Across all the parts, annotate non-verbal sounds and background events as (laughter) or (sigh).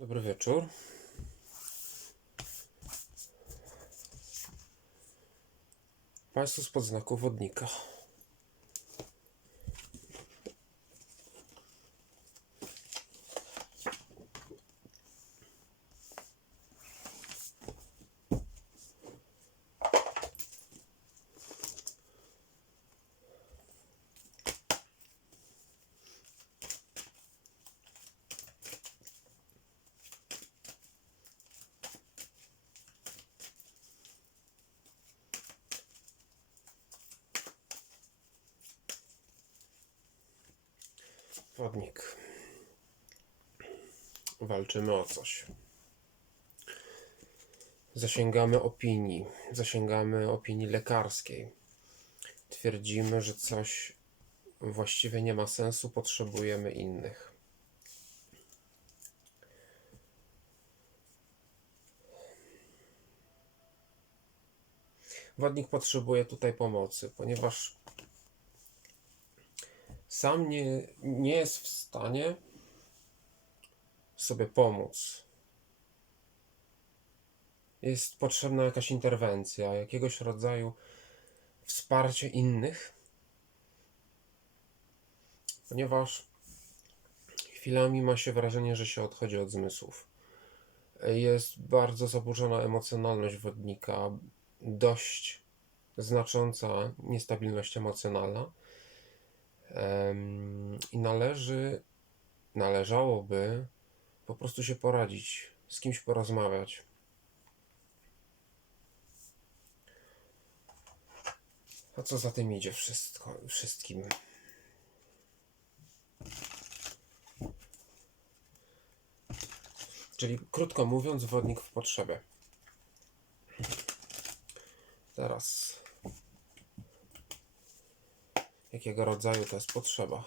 Dobry wieczór. Państwu spod znaku wodnika. Wodnik. Walczymy o coś. Zasięgamy opinii, zasięgamy opinii lekarskiej. Twierdzimy, że coś właściwie nie ma sensu, potrzebujemy innych. Wodnik potrzebuje tutaj pomocy, ponieważ sam nie, nie jest w stanie sobie pomóc. Jest potrzebna jakaś interwencja, jakiegoś rodzaju wsparcie innych, ponieważ chwilami ma się wrażenie, że się odchodzi od zmysłów. Jest bardzo zaburzona emocjonalność wodnika, dość znacząca niestabilność emocjonalna. I należy, należałoby po prostu się poradzić, z kimś porozmawiać. A co za tym idzie wszystko, wszystkim? Czyli krótko mówiąc, wodnik w potrzebie. Teraz jakiego rodzaju to jest potrzeba.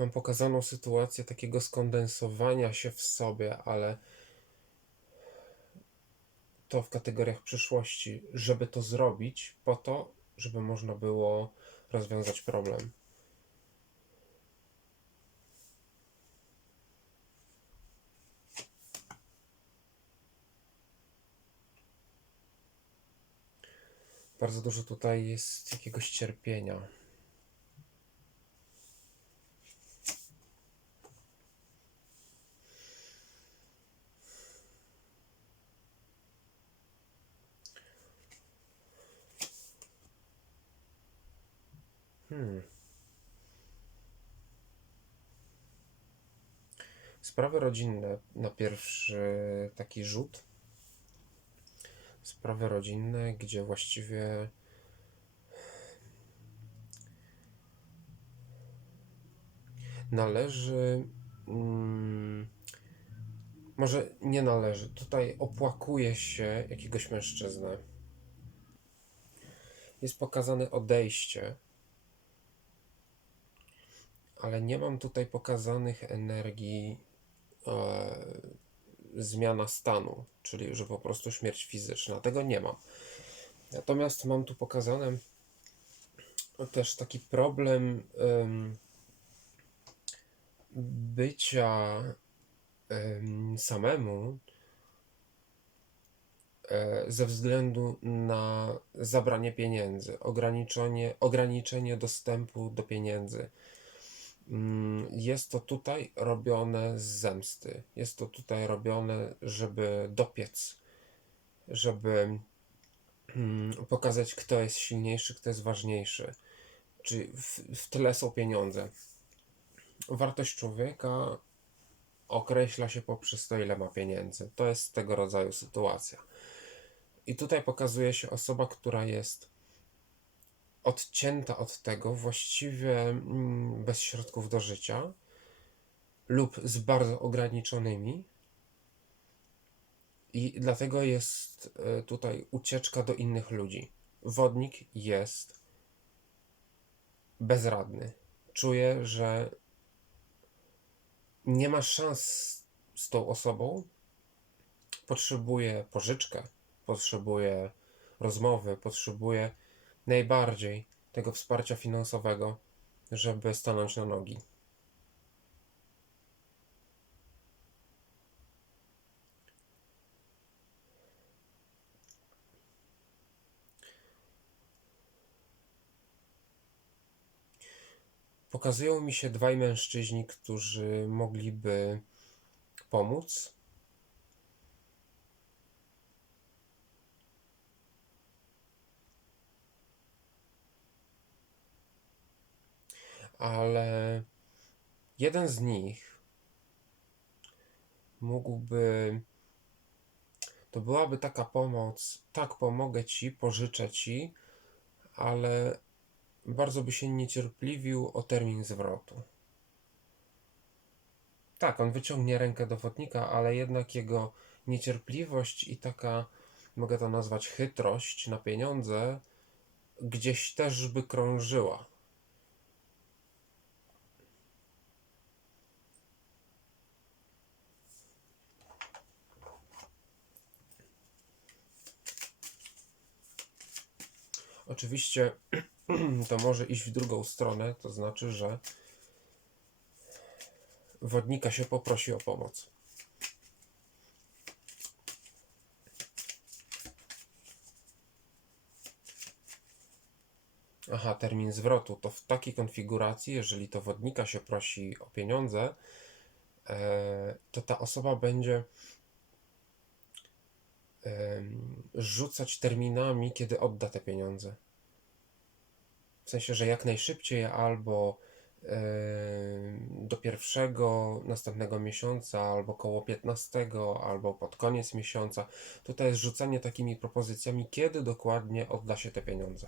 Mam pokazaną sytuację takiego skondensowania się w sobie, ale to w kategoriach przyszłości, żeby to zrobić, po to, żeby można było rozwiązać problem. Bardzo dużo tutaj jest jakiegoś cierpienia. Hmm. Sprawy rodzinne na pierwszy taki rzut. Sprawy rodzinne, gdzie właściwie należy. Mm, może nie należy. Tutaj opłakuje się jakiegoś mężczyznę. Jest pokazane odejście ale nie mam tutaj pokazanych energii e, zmiana stanu, czyli że po prostu śmierć fizyczna. Tego nie mam. Natomiast mam tu pokazane też taki problem em, bycia em, samemu e, ze względu na zabranie pieniędzy, ograniczenie, ograniczenie dostępu do pieniędzy. Mm, Jest to tutaj robione z zemsty. Jest to tutaj robione, żeby dopiec, żeby mm, pokazać, kto jest silniejszy, kto jest ważniejszy. Czyli w, w tle są pieniądze. Wartość człowieka określa się poprzez to, ile ma pieniędzy. To jest tego rodzaju sytuacja. I tutaj pokazuje się osoba, która jest odcięta od tego, właściwie mm, bez środków do życia lub z bardzo ograniczonymi. I dlatego jest e, tutaj ucieczka do innych ludzi. Wodnik jest bezradny. Czuje, że nie ma szans z tą osobą, potrzebuje pożyczkę, potrzebuje rozmowy, potrzebuje najbardziej tego wsparcia finansowego, żeby stanąć na nogi. Pokazują mi się dwaj mężczyźni, którzy mogliby pomóc. Ale jeden z nich mógłby. To byłaby taka pomoc. Tak, pomogę ci, pożyczę ci, ale bardzo by się niecierpliwił o termin zwrotu. Tak, on wyciągnie rękę do wodnika, ale jednak jego niecierpliwość i taka, mogę to nazwać, chytrość na pieniądze gdzieś też by krążyła. Oczywiście (clears throat) to może iść w drugą stronę, to znaczy, że wodnika się poprosi o pomoc. Aha, termin zwrotu. To w takiej konfiguracji, jeżeli to wodnika się prosi o pieniądze, e, to ta osoba będzie rzucać terminami, kiedy odda te pieniądze. W sensie, że jak najszybciej albo do pierwszego następnego miesiąca, albo koło 15, albo pod koniec miesiąca. Tutaj jest rzucanie takimi propozycjami, kiedy dokładnie odda się te pieniądze.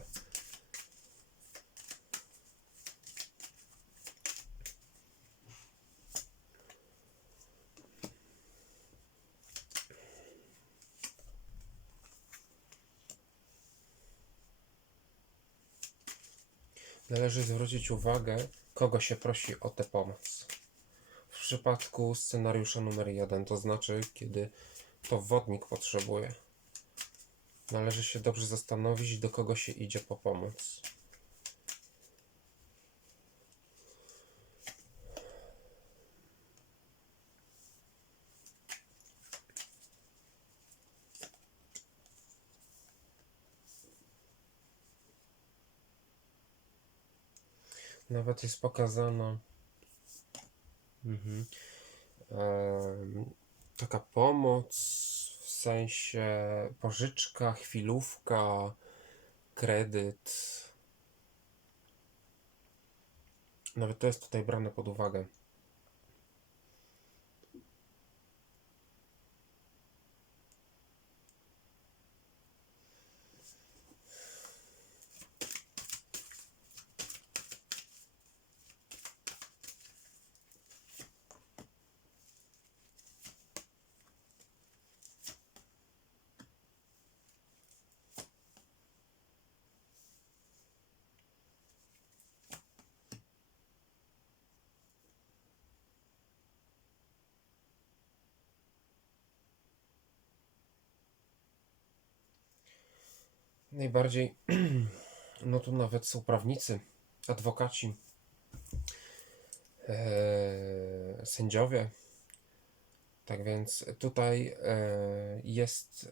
Należy zwrócić uwagę, kogo się prosi o tę pomoc. W przypadku scenariusza numer jeden, to znaczy, kiedy to wodnik potrzebuje. Należy się dobrze zastanowić, do kogo się idzie po pomoc. Nawet jest pokazana mhm. taka pomoc w sensie pożyczka, chwilówka, kredyt. Nawet to jest tutaj brane pod uwagę. Najbardziej, (clears throat) no tu nawet są prawnicy, adwokaci, e, sędziowie. Tak więc tutaj e, jest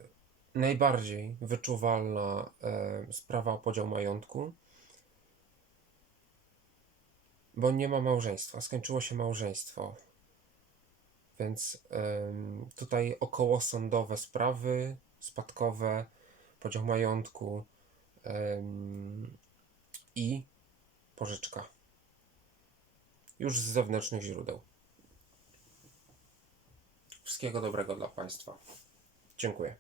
najbardziej wyczuwalna e, sprawa o podział majątku, bo nie ma małżeństwa, skończyło się małżeństwo. Więc tutaj okołosądowe sprawy, spadkowe, podział majątku i pożyczka. Już z zewnętrznych źródeł. Wszystkiego dobrego dla Państwa. Dziękuję.